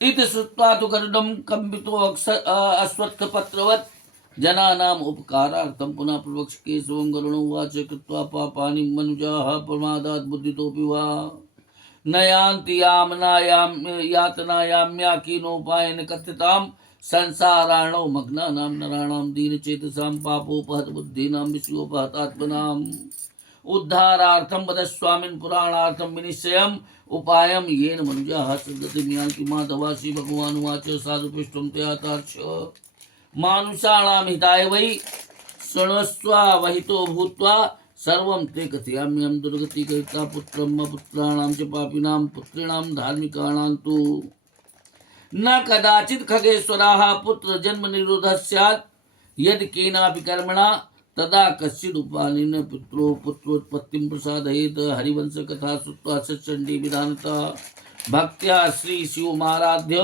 इति श्रुत्वा तु गरुडं कंपितो अश्वत्थपत्रवत् जनानाम् उपकारार्थं पुनः प्रवक्ष केशवं गरुणो उवाच कृत्वा पापानि मनुजाः प्रमादात् बुद्धितोऽपि वा न यान्ति यामनायां यातनायाम्याकीनोपायेन कथितां संसाराणो मग्नानां नराणां दीनचेतसां पापोपहत बुद्धीनां विषयोपहतात्मनाम् उद्धारार्थं वदस्वामिन् पुराणार्थं विनिश्चयम् उपायं येन मनुजाः सद्गतिं यान्ति माधवासी भगवानुवाच साधुपृष्ठं तयातार्क्ष मानुषाणां हिताय वै शृणुस्व वहितो भूत्वा सर्वं ते कथयाम्यहं दुर्गतिकर्ता पुत्रं पुत्राणां च पापिनां पुत्रिणां धार्मिकाणां तु न कदाचित् खगेश्वराः पुत्र जन्म निरोधः स्यात् यदि केनापि कर्मणा तदा कश्चिदुपानेन पुत्रो पुत्रोत्पत्तिं प्रसादयेत् हरिवंश कथा श्रुत्वा सच्चण्डी विधानतः भक्त्या श्री शिवमाराध्य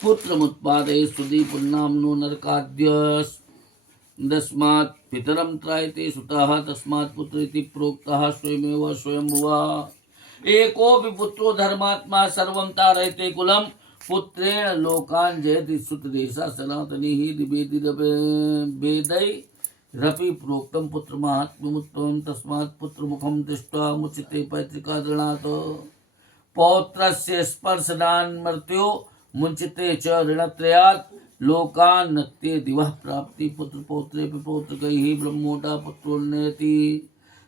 पुत्रमुत्पादये सुदीपुन्नाम्नो नरकाद्य दस्मात् पितरं त्रायते सुताः तस्मात् पुत्र इति प्रोक्तः स्वयमेव स्वयंभुवः एकोऽपि पुत्रो धर्मात्मा सर्वं तारयते कुलं पुत्रेण लोकान् जयति सुतदेशा सनातनी हि वेदैरपि प्रोक्तं पुत्रमाहात्म्यमुत्तमं तस्मात् पुत्रमुखं दृष्ट्वा मुच्यते पैतृकादृणात् पौत्रस्य स्पर्शदान् मर्त्यो मुञ्चते च ऋणत्रयात् लोकान् नत्ये दिवः प्राप्ति पुत्र पौत्रे पौत्रकैः ब्रह्मोटा पुत्रोन्नयति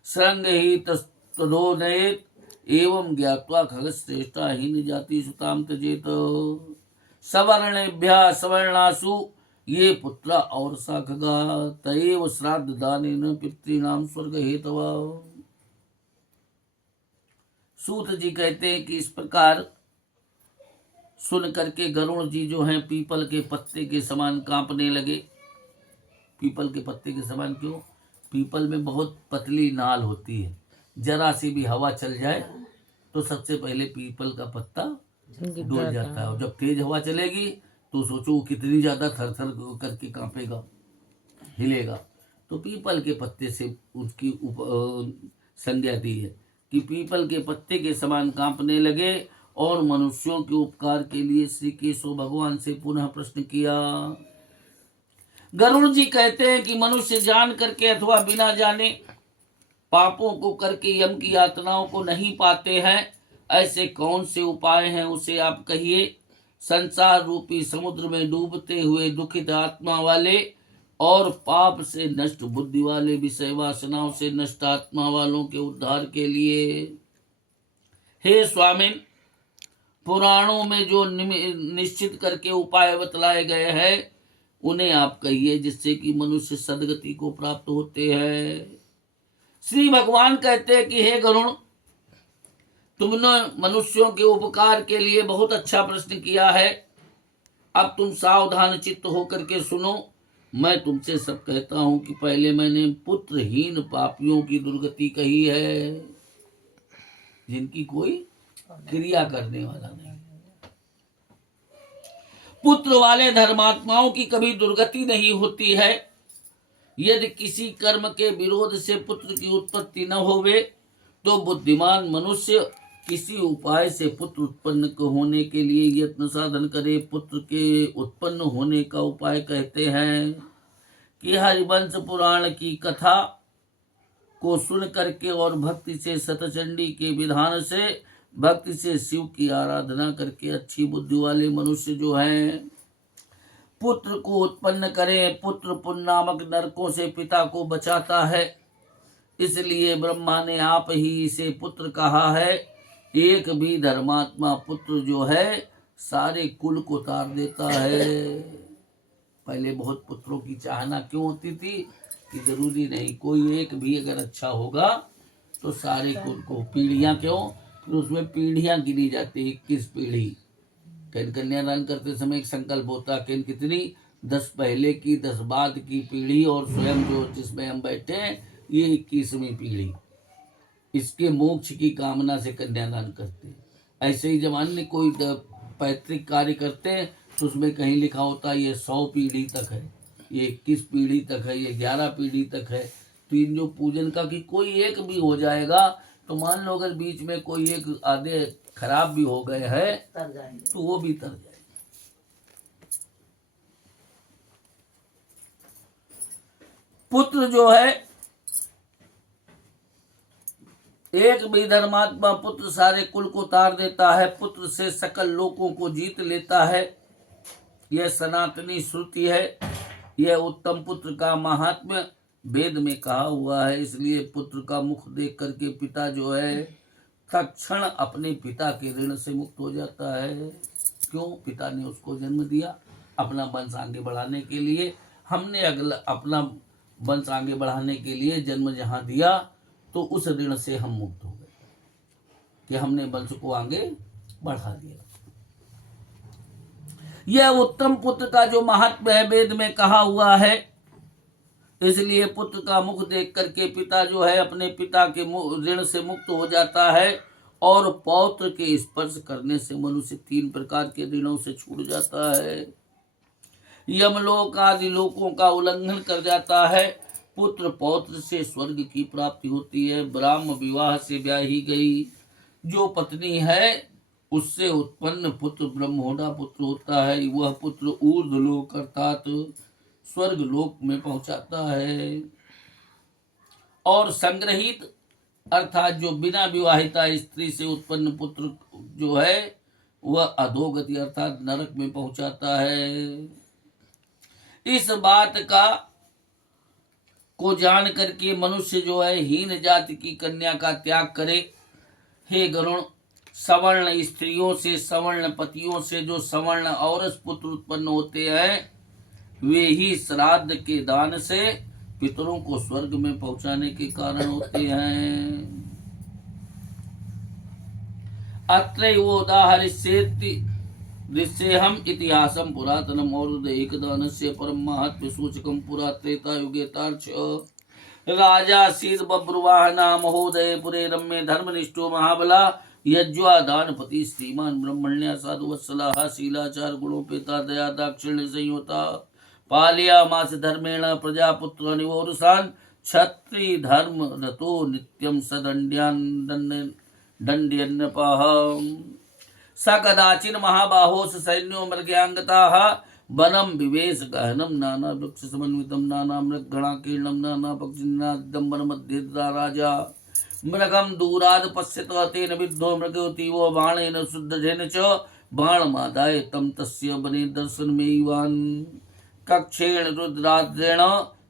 संग ही तदोनयेत् एवं ज्ञात्वा खगश्रेष्ठा हीन जाति सुतां त्यजेत सवर्णेभ्यः सवर्णासु ये पुत्रा और सा खगा तयेव श्राद्ध दानेन पितॄणां स्वर्ग हेतवा। सूत जी कहते हैं कि इस प्रकार सुन करके गरुण जी जो हैं पीपल के पत्ते के समान कांपने लगे। पीपल के पत्ते के समान क्यों? पीपल में बहुत पतली नाल होती है, जरा सी भी हवा चल जाए तो सबसे पहले पीपल का पत्ता डूब जाता है। और जब तेज हवा चलेगी तो सोचो कितनी ज्यादा थर-थर करके कांपेगा, हिलेगा। तो पीपल के पत्ते से उसकी संज्ञा दी है कि पीपल के पत्ते के समान कांपने लगे और मनुष्यों के उपकार के लिए श्री केशव भगवान से पुनः प्रश्न किया। गरुड़ जी कहते हैं कि मनुष्य जान करके अथवा बिना जाने पापों को करके यम की यातनाओं को नहीं पाते हैं। ऐसे कौन से उपाय हैं उसे आप कहिए। संसार रूपी समुद्र में डूबते हुए दुखित आत्मा वाले और पाप से नष्ट बुद्धि वाले विषय वासनाओं से नष्ट आत्मा वालों के उद्धार के लिए हे स्वामिन, पुराणों में जो निश्चित करके उपाय बतलाए गए हैं उन्हें आप कहिए, जिससे कि मनुष्य सदगति को प्राप्त होते हैं। श्री भगवान कहते हैं कि हे गरुण, तुमने मनुष्यों के उपकार के लिए बहुत अच्छा प्रश्न किया है। अब तुम सावधान चित्त होकर के सुनो। मैं तुमसे सब कहता हूं कि पहले मैंने पुत्रहीन पापियों की दुर्गति कही है, जिनकी कोई क्रिया करने वाला नहीं। पुत्र वाले धर्मात्माओं की कभी दुर्गति नहीं होती है। यदि किसी कर्म के विरोध से पुत्र की उत्पत्ति न होवे तो बुद्धिमान मनुष्य किसी उपाय से पुत्र उत्पन्न होने के लिए यत्न साधन करे। पुत्र के उत्पन्न होने का उपाय कहते हैं कि हरिवंश पुराण की कथा को सुन करके और भक्ति से सतचंडी के विधान से भक्ति से शिव की आराधना करके अच्छी बुद्धि वाले मनुष्य जो हैं पुत्र को उत्पन्न करें। पुत्र पुण्य नामक नरकों से पिता को बचाता है, इसलिए ब्रह्मा ने आप ही इसे पुत्र कहा है। एक भी धर्मात्मा पुत्र जो है सारे कुल को तार देता है। पहले बहुत पुत्रों की चाहना क्यों होती थी कि जरूरी नहीं, कोई एक भी अगर अच्छा होगा तो सारे कुल को, पीढ़ियां क्यों, फिर उसमें पीढ़ियां गिनी जाती है। 21 पीढ़ी। कन्यादान करते समय एक संकल्प होता है कि कितनी, 10 पहले की, 10 बाद की पीढ़ी और स्वयं जो जिसमें हम बैठे हैं ये 21वीं पीढ़ी। इसके मोक्ष की कामना से कन्यादान करते हैं। ऐसे ही जब अन्य कोई पैतृक कार्य करते हैं तो उसमें कहीं लिखा होता है ये 100 पीढ़ी तक है, ये 21 पीढ़ी तक है, ये 11 पीढ़ी तक है। तो इन जो पूजन का कि कोई एक भी हो जाएगा तो मान लो अगर बीच में कोई एक आधे खराब भी हो गए हैं तर जाएंगे। तो वो भी तर जाएंगे। पुत्र जो है, एक भी धर्मात्मा पुत्र सारे कुल को तार देता है, पुत्र से सकल लोकों को जीत लेता है। यह सनातनी श्रुति है। यह उत्तम पुत्र का महात्म्य वेद में कहा हुआ है। इसलिए पुत्र का मुख देख करके पिता जो है तत्क्षण अपने पिता के ऋण से मुक्त हो जाता है। क्यों? पिता ने उसको जन्म दिया अपना वंश आगे बढ़ाने के लिए। हमने अगला अपना वंश आगे बढ़ाने के लिए जन्म जहां दिया तो उस ऋण से हम मुक्त हो गए कि हमने वंश को आगे बढ़ा दिया। यह उत्तम पुत्र का जो महात्म्य है वेद में कहा हुआ है। इसलिए पुत्र का मुख देख करके पिता जो है अपने पिता के ऋण से मुक्त हो जाता है और पौत्र के स्पर्श करने से मनुष्य 3 प्रकार के ऋणों से छूट जाता है। यमलोक आदि लोकों का उल्लंघन कर जाता है। पुत्र पौत्र से स्वर्ग की प्राप्ति होती है। ब्राह्म विवाह से ब्याही गई जो पत्नी है उससे उत्पन्न पुत्र ब्रह्मोड़ा पुत्र होता है। वह पुत्र ऊर्ध्वलोक अर्थात स्वर्ग लोक में पहुंचाता है। और संग्रहित अर्थात जो बिना विवाहिता स्त्री से उत्पन्न पुत्र जो है वह अधोगति अर्थात नरक में पहुंचाता है। इस बात का को जान करके मनुष्य जो है हीन जाति की कन्या का त्याग करे। हे गरुण, सवर्ण स्त्रियों से सवर्ण पतियों से जो सवर्ण औरस पुत्र उत्पन्न होते हैं वे ही श्राद्ध के दान से पितरों को स्वर्ग में पहुंचाने के कारण होते हैं। अत्रैवोदाहरिष्येति दृश्येहम् इतिहासं पुरातनम् और एकदानस्य परम महत्व सूचकं पुरा त्रेता युगेतार्च राजासीत् बभ्रुवाहना महोदय पुरे रम्ये धर्मनिष्ठो महाबला यज्वा दानपति श्रीमान ब्रह्मण्य साधुवत्सला शीलाचार गुणोपेता दया दाक्षिण्य संयोता पालिया मास धर्मेण प्रजापुत्र निवोरुषान् क्षत्रि धर्म रतो नित्यं सदंड्यान् दंड्यन्नपाः स कदाचिन् महाबाहोस सैन्यो मृग्यांगताः वनं विवेश गहनं नाना वृक्ष समन्वितं नाना मृगगणाकीर्णं नाना पक्षिनादं वनमध्ये राजा मृगं दूराद पश्यत तेन विद्धो मृगोतीवो बाणेन शुद्धजेन च बाणमादाय तं तस्य वने दर्शनमेवान् कक्षेण रुद्राद्रेण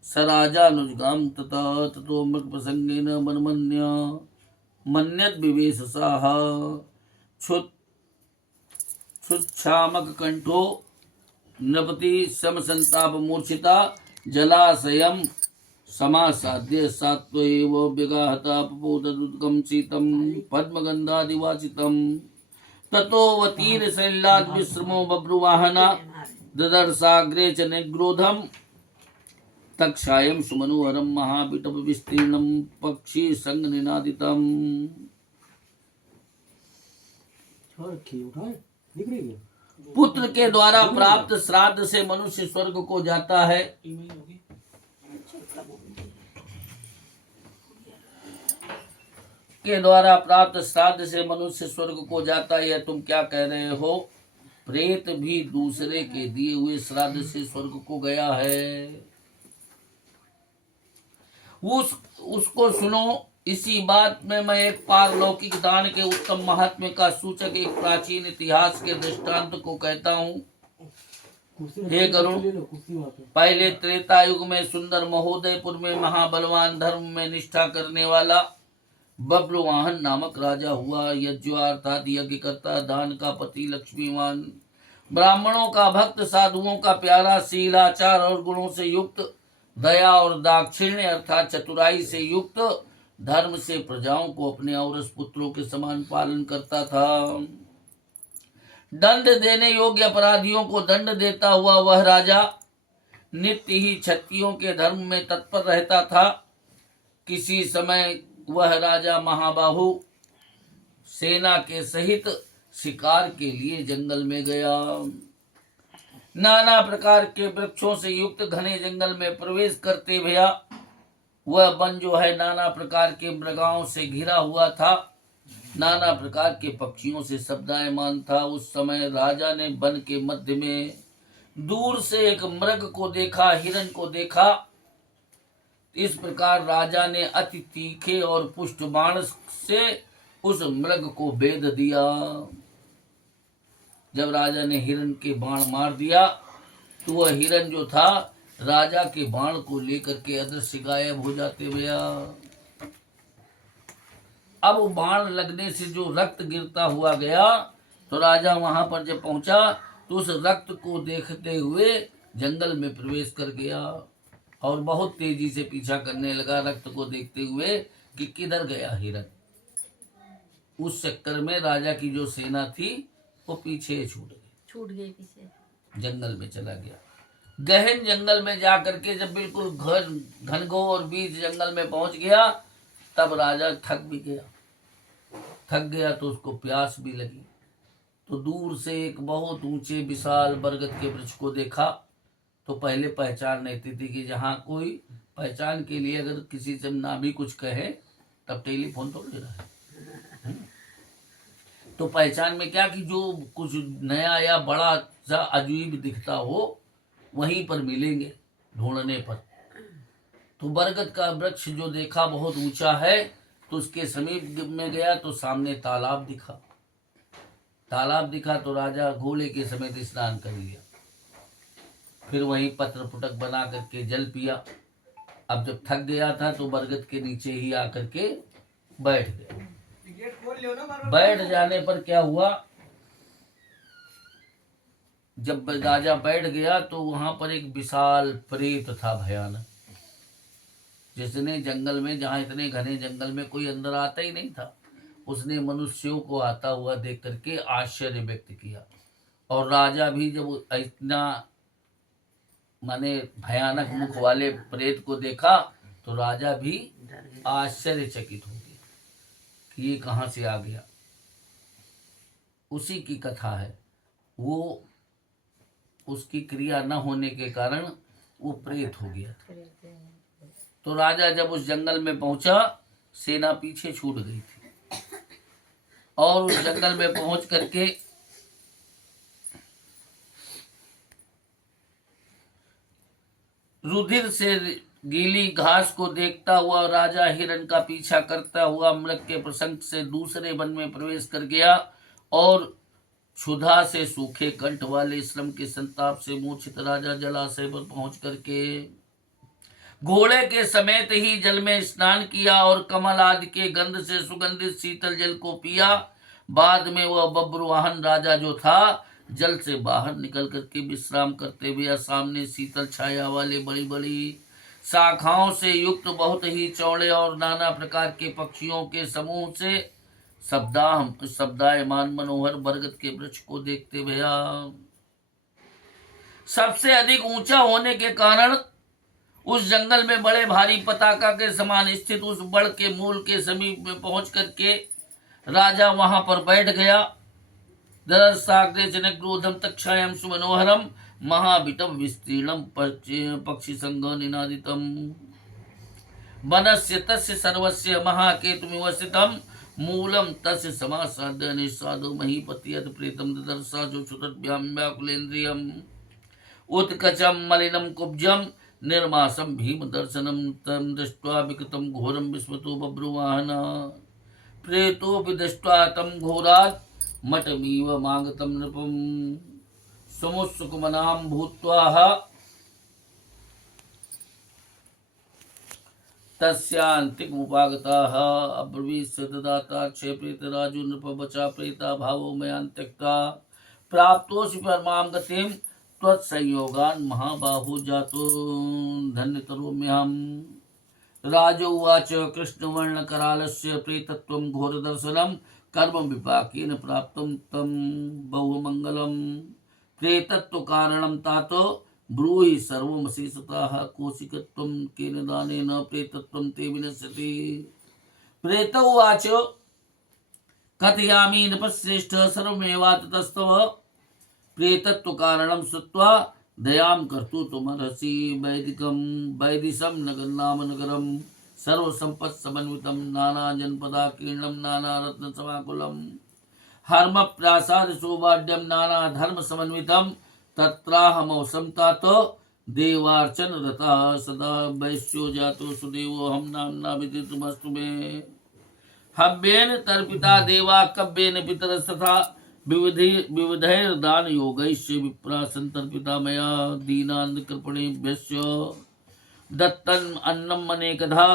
स राजानुजगां ततो मृगप्रसंगेन वनमन्य मन्यद्विवेशसाः क्षुच्छामक कंठो नपति समसंताप मूर्छिता जलाशयम् समासाद्य सात्वैव विगाहता पपोदुद्गम शीतं पद्मगन्धादिवासितं ततोऽवतीर्य शैलाद् विश्रमो बभ्रुवाहना ददर्शाग्रे च निग्रोधम् तक्षायं सुमनोहरं महाविटप विस्तीर्णं पक्षी संग निनादितम्। पुत्र के द्वारा प्राप्त श्राद्ध से मनुष्य स्वर्ग को जाता है। के द्वारा प्राप्त श्राद्ध से मनुष्य स्वर्ग को जाता है। तुम क्या कह रहे हो? प्रेत भी दूसरे के दिए हुए श्राद्ध से स्वर्ग को गया है। उसको सुनो। इसी बात में मैं एक पारलौकिक दान के उत्तम महात्म्य का सूचक एक प्राचीन इतिहास के दृष्टांत को कहता हूँ। हे गरुण, पहले त्रेता युग में सुंदर महोदयपुर में महाबलवान धर्म में निष्ठा करने वाला बब्रुवाहन नामक राजा हुआ। यज्वा अर्थात यज्ञ करता, दान का पति, लक्ष्मीवान, ब्राह्मणों का भक्त, साधुओं का प्यारा, शीलाचार और गुणों से युक्त, दया और दाक्षिण्य अर्थात चतुराई से युक्त, धर्म से प्रजाओं को अपने औरस पुत्रों के समान पालन करता था। दंड देने योग्य अपराधियों को दंड देता हुआ वह राजा नित्य ही क्षत्रियों के धर्म में तत्पर रहता था। किसी समय वह राजा महाबाहु सेना के सहित शिकार के लिए जंगल में गया। नाना प्रकार के वृक्षों से युक्त घने जंगल में प्रवेश करते भया वह वन जो है नाना प्रकार के मृगाओं से घिरा हुआ था, नाना प्रकार के पक्षियों से शब्दायमान था। उस समय राजा ने वन के मध्य में दूर से एक मृग को देखा, हिरण को देखा। इस प्रकार राजा ने अति तीखे और पुष्ट बाण से उस मृग को भेद दिया। जब राजा ने हिरण के बाण मार दिया तो वह हिरण जो था राजा के बाण को लेकर के अदृश्य गायब हो जाते गया। अब वो बाण लगने से जो रक्त गिरता हुआ गया तो राजा वहां पर जब पहुंचा तो उस रक्त को देखते हुए जंगल में प्रवेश कर गया और बहुत तेजी से पीछा करने लगा रक्त को देखते हुए कि किधर गया हिरण। उस चक्कर में राजा की जो सेना थी वो पीछे छूट गई, पीछे जंगल में चला गया। गहन जंगल में जाकर के जब बिल्कुल घनघोर बीच जंगल में पहुंच गया तब राजा थक गया तो उसको प्यास भी लगी। तो दूर से एक बहुत ऊंचे विशाल बरगद के वृक्ष को देखा तो पहले पहचान नहीं थी कि जहाँ कोई पहचान के लिए अगर किसी से ना भी कुछ कहे तब टेलीफोन तो ले रहा है। तो पहचान में क्या कि जो कुछ नया या बड़ा सा अजीब दिखता हो वहीं पर मिलेंगे ढूंढने पर। तो बरगद का वृक्ष जो देखा बहुत ऊंचा है तो उसके समीप में गया तो सामने तालाब दिखा तो राजा घोड़े के समेत स्नान कर लिया। फिर वहीं पत्र पुटक बना करके जल पिया। अब जब थक गया था तो बरगद के नीचे ही आकर के बैठ गया। बैठ जाने पर क्या हुआ, जब राजा बैठ गया तो वहां पर एक विशाल प्रेत था भयानक, जिसने जंगल में, जहां इतने घने जंगल में कोई अंदर आता ही नहीं था, उसने मनुष्यों को आता हुआ देख करके आश्चर्य व्यक्त किया। और राजा भी जब इतना माने भयानक मुख वाले प्रेत को देखा तो राजा भी आश्चर्यचकित हो गया कि ये कहाँ से आ गया। उसी की कथा है, वो उसकी क्रिया न होने के कारण वो प्रेत हो गया। तो राजा जब उस जंगल में पहुंचा, सेना पीछे छूट गई थी और उस जंगल में पहुंच करके रुधिर से गीली घास को देखता हुआ राजा हिरण का पीछा करता हुआ मृग के प्रसंग से दूसरे वन में प्रवेश कर गया और क्षुधा से सूखे कंठ वाले श्रम के संताप से मूर्छित राजा जलाशय पर पहुंच करके घोड़े के समेत ही जल में स्नान किया और कमल आदि के गंध से सुगंधित शीतल जल को पिया। बाद में वह बब्रुवाहन राजा जो था जल से बाहर निकल करके विश्राम करते हुए सामने शीतल छाया वाले बड़ी बड़ी शाखाओं से युक्त बहुत ही चौड़े और नाना प्रकार के पक्षियों के समूह से शब्दायमान मनोहर बरगद के वृक्ष को देखते भैया सबसे अधिक ऊंचा होने के कारण उस जंगल में बड़े भारी पताका के समान स्थित उस बड़ के मूल के समीप में पहुंच करके राजा वहां पर बैठ गया। दरसाग्रे जनक्रोधम तक्षायाम सुमनोहरम महाविटम विस्तीर्णम पक्षी संघ निनादितम वनस्य तस्य सर्वस्य महाकेतुमिव स्थितम मूलम तस्य समासाद्य निस्सादो महीपति यद प्रेतम ददर्शा जो क्षुतभ्याम व्याकुलेन्द्रियम उत्कचम मलिनम कुब्जम निर्मासम भीम दर्शनम तम दृष्ट्वा विकृतम घोरम विस्मतो बब्रुवाहन प्रेतो विदृष्ट्वा तम घोरात् मठमीव मागतम नृपम समुत्सुकमनाम भूत्वा तस्यांतिकमुपागताः अब्रवीत् ददाता क्षय प्रेतराजो नृपवचा प्रेता भावो मयान् त्यक्ता प्राप्तोऽसि परमां गतिं त्वत्संयोगान् महाबाहो जातो धन्यतरोम्यहम्। राजोवाच कृष्णवर्णकरालस्य प्रेतत्वं घोरदर्शनं कर्म विपाकेन प्राप्तं तं बहुमङ्गलम्। प्रेतत्वकारणं तातो ब्रूहि सर्वमशेषतः कौशिकत्वं केन दानेन प्रेतत्वं ते विनश्यति। प्रेत उवाच कथयामि नृपश्रेष्ठ सर्वमेवाततस्तव प्रेतत्वकारणं श्रुत्वा दयाम कर्तुमर्हसि वैदिकम वैदिशम नगर नाम नगरम सर्व संपत् समन्वितम नाना जनपदाकीर्णम नाना रत्न समाकुलम हर्म प्रासाद सौभाड्यम नाना धर्म समन्वितम तत्राहमवसम तात देवार्चन रता सदा वैश्यो जातो सुदेवो हम नामना विदितमस्तु मे हव्येन तर्पिता देवा कव्येन पितरस्तथा विविधैर्दान योगैश्च विप्रा संतर्पिता मया दीनान् कृपणेभ्यश्च दत्तम् अन्नम् अनेकधा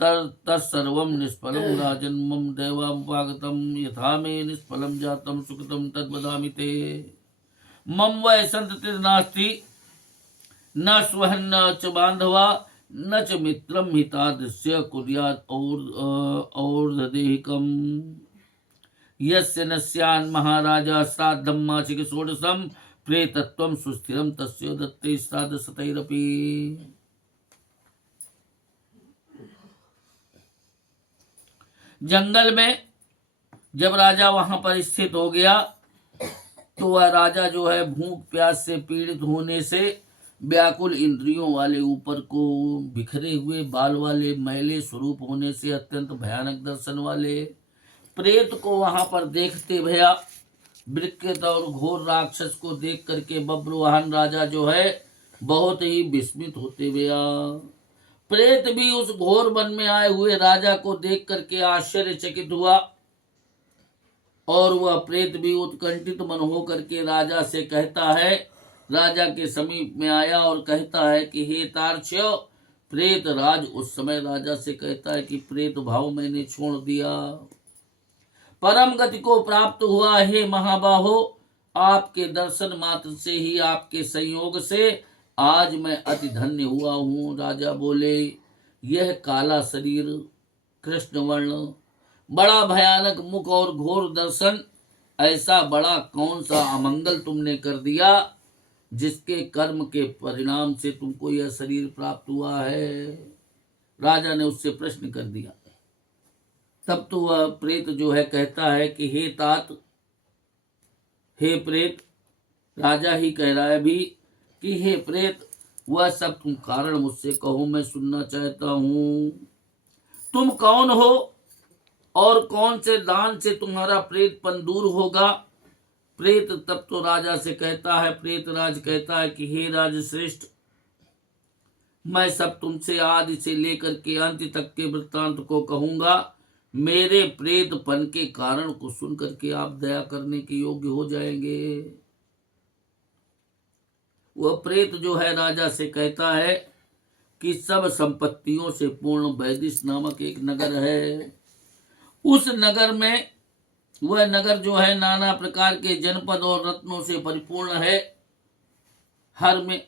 तत्सर्वं निष्फलं राजन्मं दैवामुपागतं यथा मे निष्फलं जातं सुकृतं तद्वदामि ते मम वै सन्ततिर्नास्ति न स्वहन्न च बान्धवा न च मित्रं हितादृश्य कुर्यात् और्धदेहिकम् यस्य न स्यान् महाराजा श्राद्धं मासिक षोडशं प्रेतत्वं सुस्थिरं तस्य दत्ते श्राद्ध शतैरपि। जंगल में जब राजा वहां पर स्थित हो गया तो वह राजा जो है भूख प्यास से पीड़ित होने से व्याकुल इंद्रियों वाले ऊपर को बिखरे हुए बाल वाले मैले स्वरूप होने से अत्यंत भयानक दर्शन वाले प्रेत को वहां पर देखते भया विकृत और घोर राक्षस को देख करके बब्रुवाहन राजा जो है बहुत ही विस्मित होते भया। प्रेत भी उस घोर वन में आए हुए राजा को देख करके आश्चर्यचकित हुआ और वह प्रेत भी उत्कंठित मन हो करके राजा से कहता है, राजा के समीप में आया और कहता है कि हे तार्क्ष्य प्रेत राज उस समय राजा से कहता है कि प्रेत भाव मैंने छोड़ दिया, परम गति को प्राप्त हुआ। हे महाबाहो, आपके दर्शन मात्र से ही आपके संयोग से आज मैं अति धन्य हुआ हूँ। राजा बोले, यह काला शरीर कृष्ण वर्ण बड़ा भयानक मुख और घोर दर्शन, ऐसा बड़ा कौन सा अमंगल तुमने कर दिया जिसके कर्म के परिणाम से तुमको यह शरीर प्राप्त हुआ है। राजा ने उससे प्रश्न कर दिया। तब तो वह प्रेत जो है कहता है कि हे तात, हे प्रेत, राजा ही कह रहा है अभी कि हे प्रेत, वह सब तुम कारण मुझसे कहो, मैं सुनना चाहता हूँ। तुम कौन हो और कौन से दान से तुम्हारा प्रेतपन दूर होगा। प्रेत तब तो राजा से कहता है, प्रेत राज कहता है कि हे राज श्रेष्ठ, मैं सब तुमसे आदि से लेकर के अंत तक के वृत्तांत को कहूंगा। मेरे प्रेतपन के कारण को सुन करके आप दया करने के योग्य हो जाएंगे। वह प्रेत जो है राजा से कहता है कि सब संपत्तियों से पूर्ण वैदिश नामक एक नगर है। उस नगर में वह नगर जो है नाना प्रकार के जनपद और रत्नों से परिपूर्ण है। हर में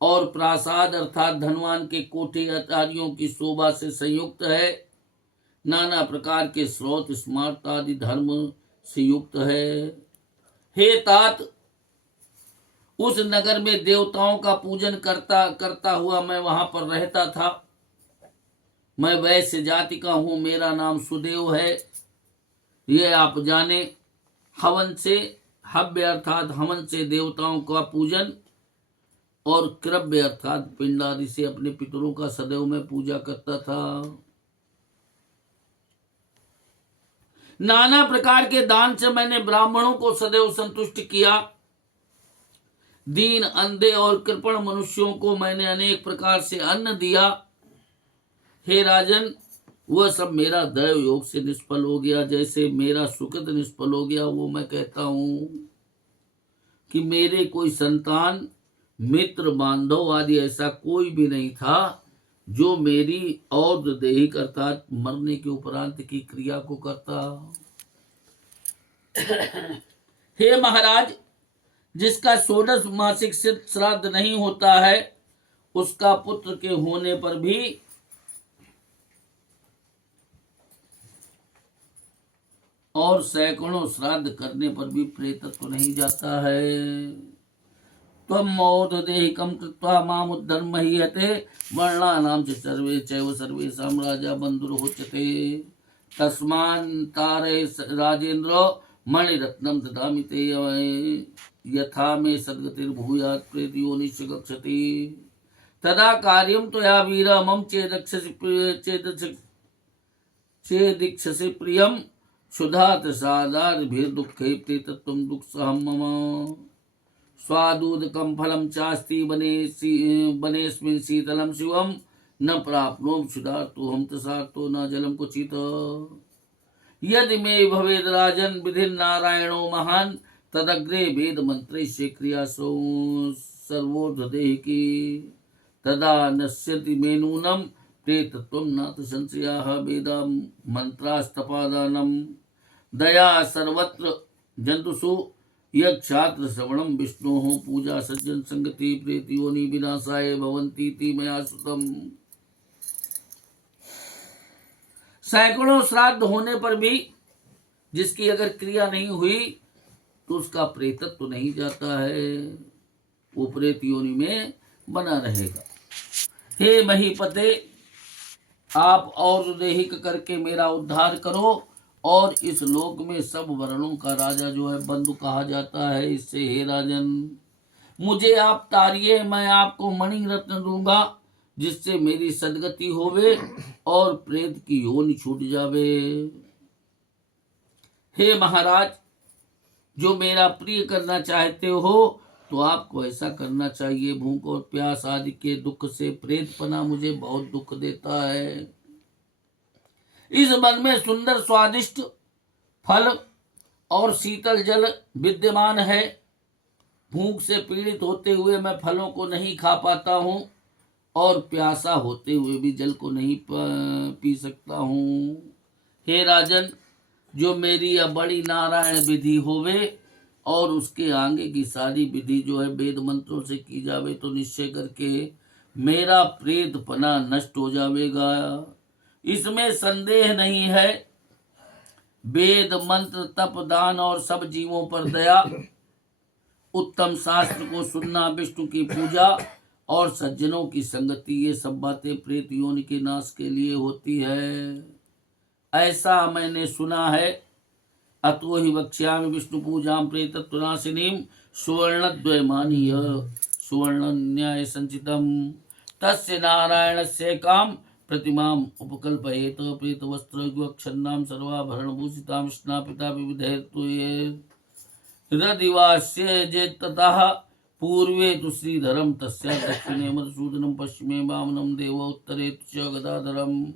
और प्रासाद अर्थात धनवान के कोठे अटारियों की शोभा से संयुक्त है। नाना प्रकार के स्रोत स्मार्ट आदि धर्म से युक्त है। हे तात, उस नगर में देवताओं का पूजन करता हुआ मैं वहां पर रहता था। मैं वैश्य जाति का हूं, मेरा नाम सुदेव है, ये आप जाने। हवन से हव्य अर्थात हवन से देवताओं का पूजन और क्रव्य अर्थात पिंड आदि से अपने पितरों का सदैव मैं पूजा करता था। नाना प्रकार के दान से मैंने ब्राह्मणों को सदैव संतुष्ट किया। दीन अंधे और कृपण मनुष्यों को मैंने अनेक प्रकार से अन्न दिया। हे राजन, वह सब मेरा दैव योग से निष्फल हो गया। जैसे मेरा सुकृत निष्फल हो गया, वो मैं कहता हूं कि मेरे कोई संतान मित्र बांधव आदि ऐसा कोई भी नहीं था जो मेरी और देहिक अर्थात मरने के उपरांत की क्रिया को करता। हे महाराज, जिसका षोडश मासिक श्राद्ध नहीं होता है, उसका पुत्र के होने पर भी और सैकड़ों श्राद्ध करने पर भी प्रेतत्व नहीं जाता है। त्वं मौददेहिकं कृत्वा मामुद्धर्म महीयते वर्णानां च सर्वे चैव सर्वेषां राजा बन्धुर्होच्यते। तस्मान् तारय राजेन्द्र मणिरत्नम ददामि ते यथा मे सद्गतिर्भूयात् प्रेतयोनिश्च गच्छति तदा कार्यं त्वया वीर मम चेदीक्षसि प्रियं क्षुधात् सादाभिर्दुःखे ते तत्त्वं दुःखसहं मम स्वादुदकं फलं चास्ति वनेऽस्मिन् शीतलं शिवं न प्राप्नोमि क्षुधार्तोऽहं तसार्तो न जलं क्वचित् यदि मे भवेद् राजन् विधिर्नारायणो महान् तदग्रे वेद मंत्रैश्च क्रिया सर्वोर्ध्वदेहिकी तदा नश्यति मे नूनं प्रेतत्वं नाथ संशयाः वेदा मंत्रास्तपादानं दया सर्वत्र जन्तुषु यक्षात्र श्रवणं विष्णोः पूजा सज्जन संगति प्रेतयोनि विनाशाय भवन्तीति मया श्रुतम्। सैकड़ों श्राद्ध होने पर भी जिसकी अगर क्रिया नहीं हुई तो उसका प्रेतत्व नहीं जाता है, वो प्रेत योनि में बना रहेगा। हे महीपते, आप और देहिक करके मेरा उद्धार करो और इस लोक में सब वर्णों का राजा जो है बंधु कहा जाता है, इससे हे राजन मुझे आप तारिये, मैं आपको मणि रत्न दूंगा जिससे मेरी सदगति होवे और प्रेत की योनि छूट जावे। हे महाराज, जो मेरा प्रिय करना चाहते हो तो आपको ऐसा करना चाहिए। भूख और प्यास आदि के दुख से प्रेतपना मुझे बहुत दुख देता है। इस वन में सुंदर स्वादिष्ट फल और शीतल जल विद्यमान है। भूख से पीड़ित होते हुए मैं फलों को नहीं खा पाता हूँ और प्यासा होते हुए भी जल को नहीं पी सकता हूँ। हे राजन, जो मेरी यह बड़ी नारायण विधि होवे और उसके आगे की सारी विधि जो है वेद मंत्रों से की जावे तो निश्चय करके मेरा प्रेतपना नष्ट हो जावेगा, इसमें संदेह नहीं है। वेद मंत्र तप दान और सब जीवों पर दया, उत्तम शास्त्र को सुनना, विष्णु की पूजा और सज्जनों की संगति, ये सब बातें प्रेत योनि के नाश के लिए होती है, ऐसा मैंने सुना है। अतो ही वक्ष्यामि विष्णु पूजां प्रेतत्वनाशिनीं सुवर्णद्वयमानीय सुवर्ण न्याय संचितम तस्य नारायणस्य काम प्रतिमाम उपकल्पयेत प्रेतवस्त्रयुगक्षन्नां सर्वाभरणभूषितां स्नापिता विविधैर्तुये हृदिवास्य जेततः पूर्वे तु श्रीधरं तस्या दक्षिणे मधुसूदनं पश्चिमे वामनं देव उत्तरे च गदाधरं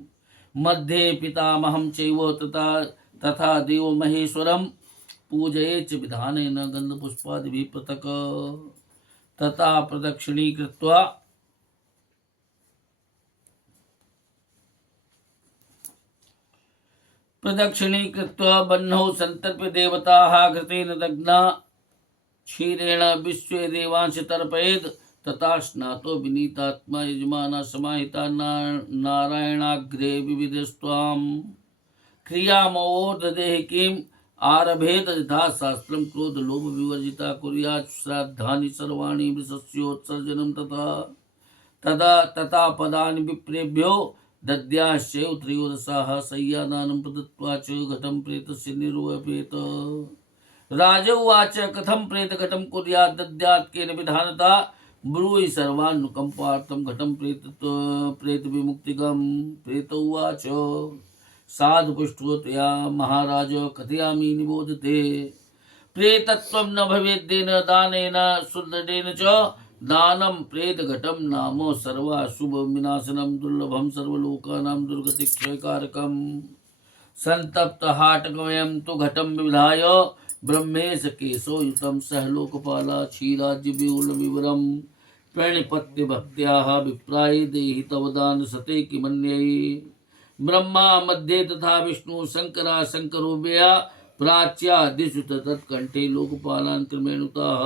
मध्ये पितामहं चैव तथा देव महेश्वरं पूजयेत् विधानेन गन्धपुष्पादिभिः पृथक् तथा प्रदक्षिणीकृत्वा बह्नौ सन्तर्प्य देवताः घृतेन दग्ना क्षीरेण विश्वे देवांश तर्पयेत् तथा स्नातो विनीतात्मा यजमाना समाहिता नारायणाग्रे विविधस्त्वां क्रियामोददेहिकीम् आरभेत यथा शास्त्रं क्रोध लोभ विवर्जिता कुर्यात् श्राद्धानि सर्वाणि वृषस्योत्सर्जनं तथा पदानि विप्रेभ्यो दद्याश्चैव त्रयोदशाः शय्यादानं प्रदत्त्वा च घटं प्रेतस्य निरूपयेत्। राजोवाच कथं प्रेतघटं कुर्यात् दद्यात् केन विधानता ब्रूहि सर्वानुकंपार्थं घटं प्रेतविमुक्तिकं। प्रेत उवाच साधुपुष्टो महाराज कथयामि निबोधते प्रेतत्वं न भवेद्येन दानेन सुदृढेन च दानं प्रेतघटं नाम सर्वाशुभ विनाशनं दुर्लभं सर्वलोकानां दुर्गतिक्षयकारकं संतप्तहाटकमयं तु घटं विधाय ब्रह्मेश केशो युतं सह लोकपाला क्षीराज्यविवरं प्रणिपत्य भक्त्याः विप्राय देहि तव दान सते किमन्यै। ब्रह्मा मध्ये तथा विष्णु शंकरा शंकरो व्यया प्राच्या दिशु तत्कंठे लोकपालान् क्रमेणुताः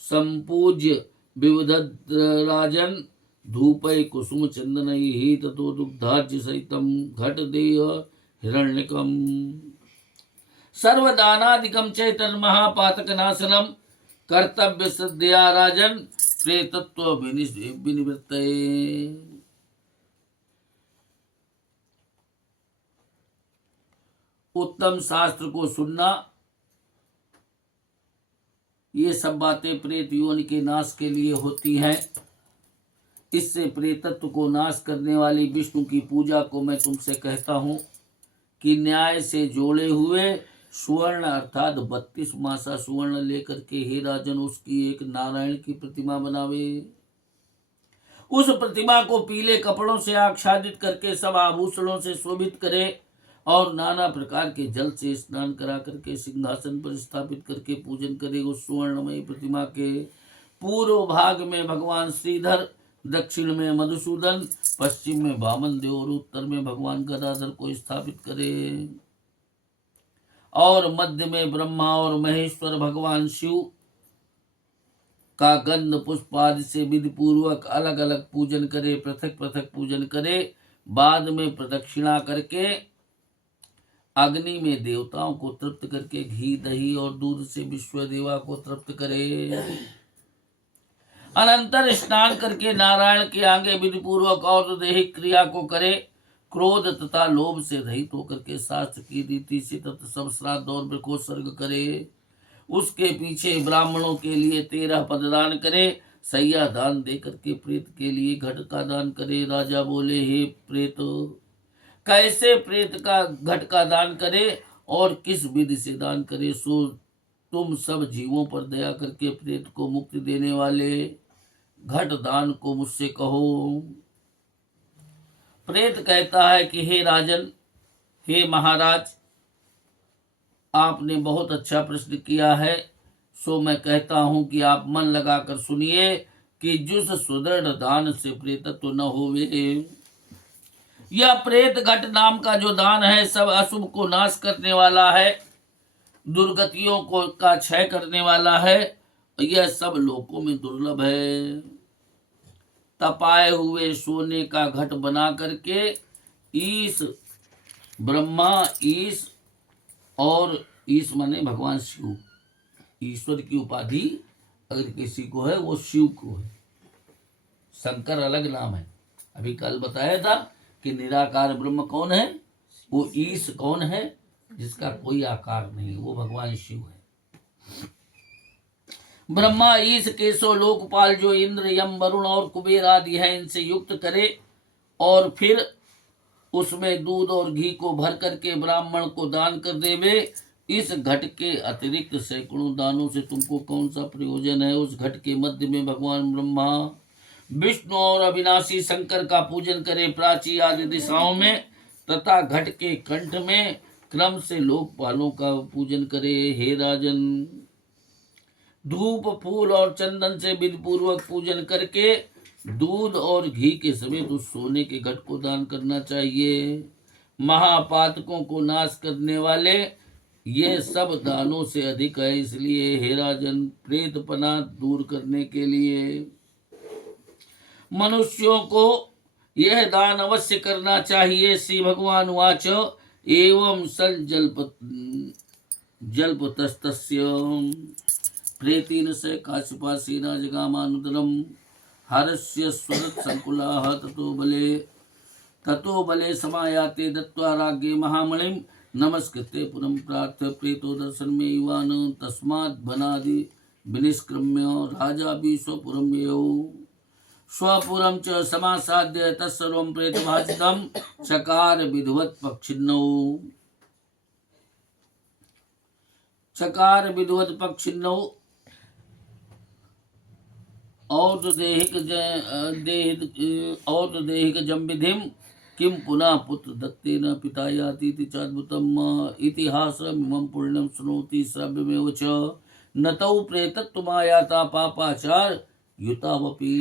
संपूज्य विवदद् राजन् धूपै कुसुम चंदनैः ततो दुग्धाज्य सहितं घटदेह हिरण्यकम् सर्वदानादिकं चैतन महापातकनाशनं कर्तव्य श्रद्धया राजन् प्रेतत्व विनिवृत्तये। उत्तम शास्त्र को सुनना, ये सब बातें प्रेत योनि के नाश के लिए होती हैं। इससे प्रेतत्व को नाश करने वाली विष्णु की पूजा को मैं तुमसे कहता हूँ कि न्याय से जोड़े हुए सुवर्ण अर्थात 32 मासा सुवर्ण लेकर के हे राजन उसकी एक नारायण की प्रतिमा बनावे। उस प्रतिमा को पीले कपड़ों से आच्छादित करके सब आभूषणों से शोभित करे और नाना प्रकार के जल से स्नान करा करके सिंहासन पर स्थापित करके पूजन करे। उस सुवर्णमयी प्रतिमा के पूर्व भाग में भगवान श्रीधर, दक्षिण में मधुसूदन, पश्चिम में वामन देव और उत्तर में भगवान गदाधर को स्थापित करे और मध्य में ब्रह्मा और महेश्वर भगवान शिव का गंध पुष्प आदि से विधि पूर्वक अलग अलग पूजन करे, पृथक पृथक पूजन करे। बाद में प्रदक्षिणा करके अग्नि में देवताओं को तृप्त करके घी दही और दूध से विश्व देवा को तृप्त करे। अनंतर स्नान करके नारायण के आगे विधि पूर्वक और दैहिक क्रिया को करे। क्रोध तथा लोभ से रहित होकर के शास्त्र की रीति से तथा सब श्राद्ध और वृकोत्सर्ग करे। उसके पीछे ब्राह्मणों के लिए 13 पद दान करे। सैया दान देकर के प्रेत के लिए घट का दान करे। राजा बोले, हे प्रेत, कैसे प्रेत का घट का दान करे और किस विधि से दान करे? सो तुम सब जीवों पर दया करके प्रेत को मुक्ति देने वाले घट दान को मुझसे कहो। प्रेत कहता है कि हे राजन, हे महाराज, आपने बहुत अच्छा प्रश्न किया है। सो मैं कहता हूं कि आप मन लगाकर सुनिए कि जिस सुदृढ़ दान से प्रेतत्व न होवे, यह प्रेत घट नाम का जो दान है सब अशुभ को नाश करने वाला है, दुर्गतियों को का क्षय करने वाला है। यह सब लोकों में दुर्लभ है। तपाए हुए सोने का घट बना करके ईश, ब्रह्मा, ईश और ईश माने भगवान शिव, ईश्वर की उपाधि अगर किसी को है वो शिव को है। शंकर अलग नाम है। अभी कल बताया था कि निराकार ब्रह्म कौन है? वो ईश कौन है? जिसका कोई आकार नहीं, वो भगवान शिव है। ब्रह्मा, ईश, केशव, लोकपाल जो इंद्र, यम, वरुण और कुबेर आदि है, इनसे युक्त करे और फिर उसमें दूध और घी को भर करके ब्राह्मण को दान कर देवे। इस घट के अतिरिक्त सैकड़ों दानों से तुमको कौन सा प्रयोजन है? उस घट के मध्य में भगवान ब्रह्मा, विष्णु और अविनाशी शंकर का पूजन करे प्राची आदि दिशाओं में, तथा घट के कंठ में क्रम से लोकपालों का पूजन करे। हे राजन, धूप, फूल और चंदन से विधि पूर्वक पूजन करके दूध और घी के समेत उस सोने के घट को दान करना चाहिए। महापातकों को नाश करने वाले ये सब दानों से अधिक है। इसलिए हे राजन, प्रेतपना दूर करने के लिए मनुष्यों को यह दान अवश्य करना चाहिए। श्री भगवान वाच एवं सल जल्पतस्तस्य प्रेतेन से काश्यपासेन जगामानुदरम हरस्य स्वरत संकुलाः ततो बले समायाते दत्त्वा राज्ञे महामणिं नमस्कृत्य पुरं प्रार्थ्य प्रेतो दर्शन में युवान तस्मात् वनादि विनिष्क्रम्य राजा भी स्वपुरं ययौ। स्वपुरं च समासाद्य तत्सर्वं प्रेतभाजितं चकार विधिवत् पक्षिन्नौ और दैहिक जम विधिम किम पुनः पुत्र दत्तेन पिता याति चाद्भुतम इतिहासमिमं पुण्यं शृणोति श्रव्यमेव च न तौ प्रेतत्वमायाता पापाचार युतावपि।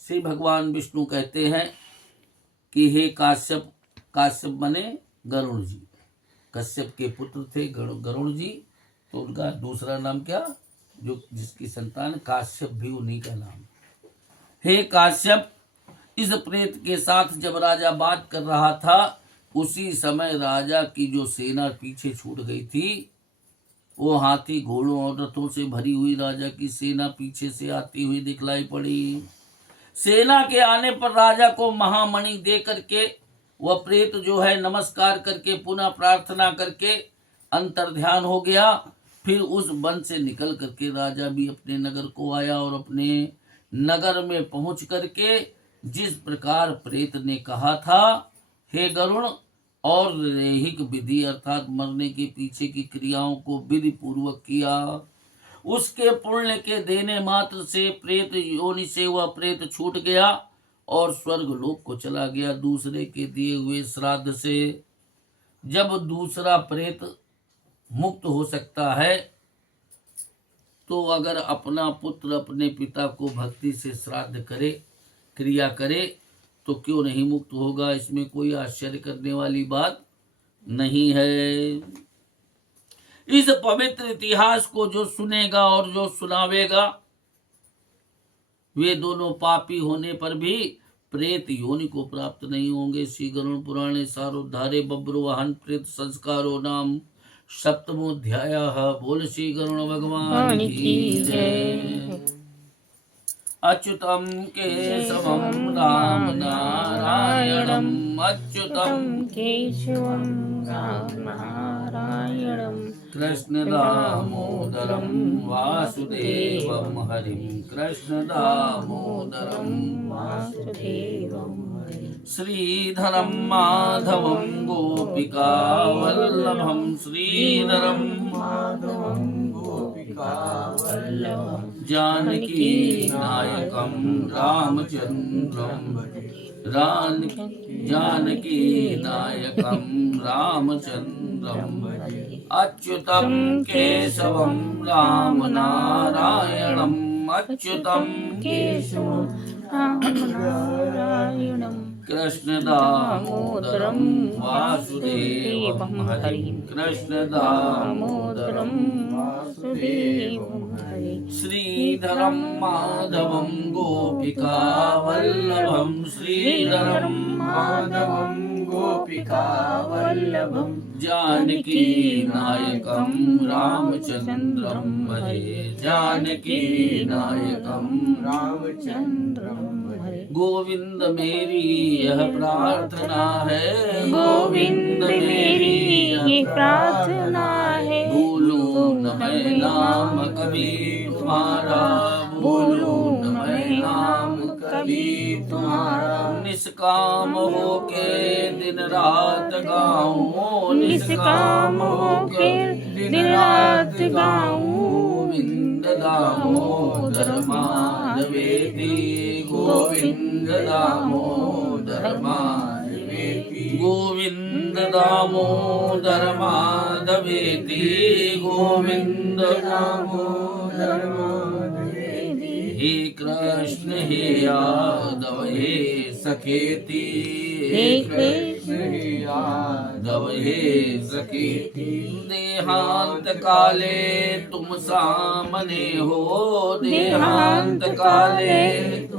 श्री भगवान विष्णु कहते हैं कि हे काश्यप, काश्यप बने गरुण जी, कश्यप के पुत्र थे गरुण जी, तो उनका दूसरा नाम क्या, जो जिसकी संतान काश्यप भी उन्हीं का नाम। हे काश्यप, इस प्रेत के साथ जब राजा बात कर रहा था उसी समय राजा की जो सेना पीछे छूट गई थी, वो हाथी, घोड़ों और रथों से भरी हुई राजा की सेना पीछे से आती हुई दिखलाई पड़ी। सेना के आने पर राजा को महामणि दे करके वह प्रेत जो है नमस्कार करके पुनः प्रार्थना करके अंतर ध्यान हो गया फिर उस वन से निकल करके राजा भी अपने नगर को आया और अपने नगर में पहुंच करके जिस प्रकार प्रेत ने कहा था, हे गरुण, और दैहिक विधि अर्थात मरने के पीछे की क्रियाओं को विधि पूर्वक किया, उसके पुण्य के देने मात्र से प्रेत योनि से वह प्रेत छूट गया और स्वर्ग लोक को चला गया दूसरे के दिए हुए श्राद्ध से। जब दूसरा प्रेत मुक्त हो सकता है तो अगर अपना पुत्र अपने पिता को भक्ति से श्राद्ध करे, क्रिया करे, तो क्यों नहीं मुक्त होगा। इसमें कोई आश्चर्य करने वाली बात नहीं है। इस पवित्र इतिहास को जो सुनेगा और जो सुनावेगा, वे दोनों पापी होने पर भी प्रेत योनि को प्राप्त नहीं होंगे। श्री गरुड़ पुराणे सारोद्धारे बब्रुवाहन प्रेत संस्कारो नाम सप्तमोध्याय। बोल श्री गरुड़ भगवान की जय। अच्युतम केशवम राम नारायणम, अच्युतम केशवं राम नारायणं, कृष्ण दामोदरम वासुदेवम हरिं, कृष्ण दामोदरम वासुदेवं हरिं। श्रीधरं माधवं गोपिका वल्लभं, श्रीधरं माधवं गोपिका वल्लभं, जानकी नायकं रामचन्द्रं, जानकी नायकं रामचन्द्रं, अच्युतं केशवं राम नारायणम्, अच्युतं केशवं राम नारायणं, कृष्ण दामोदरं वासुदेवं हरिं, कृष्ण दामोदरं वासुदेवं हरिं। श्रीधरं माधवं गोपिका वल्लभं, श्रीधरं माधवं गोपिका वल्लभं, जानकी नायकं रामचन्द्रं भजे, जानकी नायकं रामचन्द्रं हरे। गोविंद मेरी यह प्रार्थना है, गोविंद मेरी ये प्रार्थना है, भूलूं न मैं नाम कभी तुम्हारा, भूलूं न मैं नाम कभी तुम्हारा, निष्काम होके दिन रात गाऊं, निष्काम होके दिन रात गाऊं, गोविंद दामोदर माधवेति, गोविंद दामोदर माधवेति, गोविंद दामोदर माधवेति, गोविंद दामोदर माधवेति। हे कृष्ण हे यादव हे सखेति, हे कृष्ण हे यादव हे सखेति, देहांत काले तुम सामने हो, देहांत काले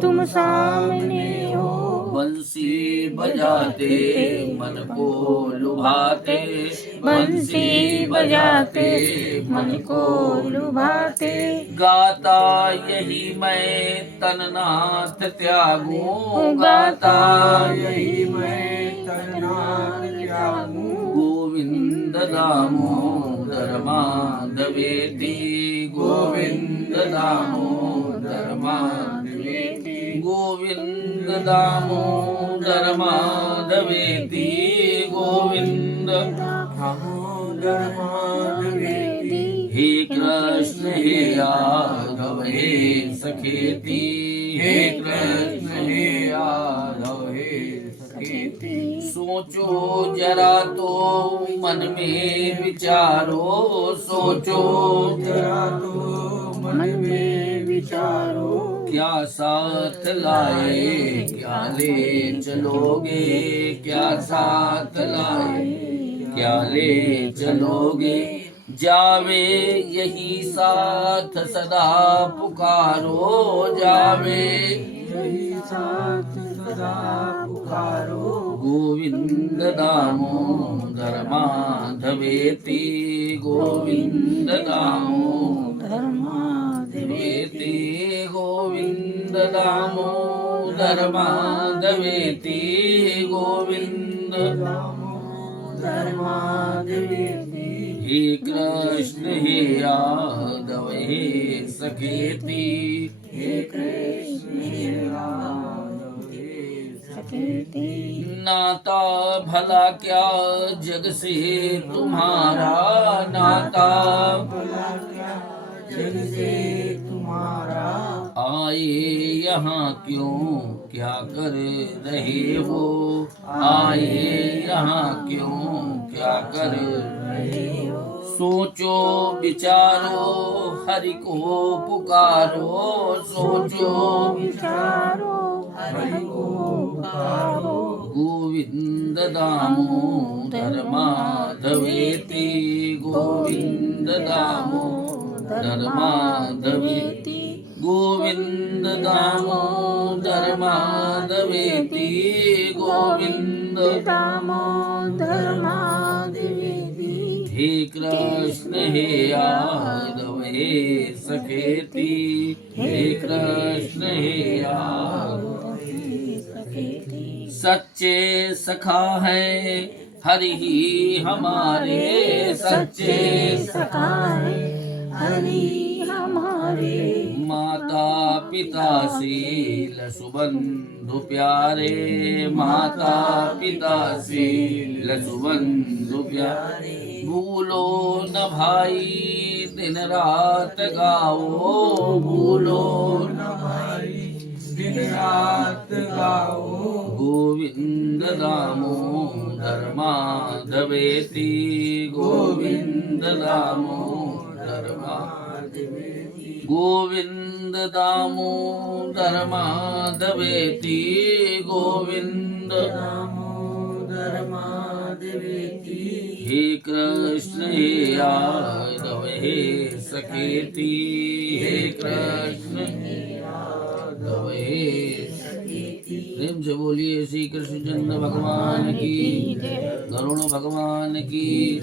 तुम सामने हो, बंसी बजाते मन को लुभाते, बंसी बजाते मन को लुभाते, गाता यही मैं तननाथ त्यागूं, गाता यही मैं तननाथ त्यागूं, गोविंद दामोदर माधवेति, गोविंद दामोदर माधवेति, गोविंद दामोदर माधवेति, गोविंद दामोदर माधवेति। हे कृष्ण हे यादव हे सखेति, हे कृष्ण हे यादव हे सखेति। सोचो जरा तो मन में विचारो, सोचो जरा तो मन में विचारो, क्या साथ लाए क्या ले चलोगे, क्या साथ लाए क्या ले चलोगे, जावे यही साथ सदा पुकारो, जावे यही साथ सदा पुकारो, गोविंद दामोदर माधवेति, गोविंद दामोदर माधवेति, गोविंद दामोदर माधवेति, गोविंद दामोदर माधवेति। हे कृष्ण हे यादव हे सखेती, हे कृष्ण हे यादव हे सखेती। नाता भला क्या जग से तुम्हारा, नाता भला क्या जग से तुम्हारा, आए यहाँ क्यों क्या कर रहे हो, आए यहाँ क्यों क्या कर रहे हो, सोचो विचारो हरि को पुकारो, सोचो विचारो हरि को पुकारो, गोविंद दामोदर माधवेति, गोविंद दामोदर माधवेति, गोविंद दामोदर माधवेति, गोविंद दामोदर माधवेति। हे कृष्ण हे यादव हे सखेती, हे कृष्ण हे यादव हे सखेती। सच्चे सखा है हरि ही हमारे, सच्चे सखा है हरि हमारे, माता पिता शील सुबंधु प्यारे, माता पिता शील सुबंधु प्यारे, भूलो न भाई दिन रात गाओ, भूलो न भाई दिन रात गाओ, गोविंद दामोदर माधवेति, गोविंद दामोदर माधवेति, गोविंद दामोदर माधवेति, गोविंद दामोदर माधवेति, हे कृष्ण हे यादव हे सखेती, हे कृष्ण हे यादव हे सखेती। प्रेम से बोलिए श्री कृष्ण चंद्र भगवान की, गरुण भगवान की।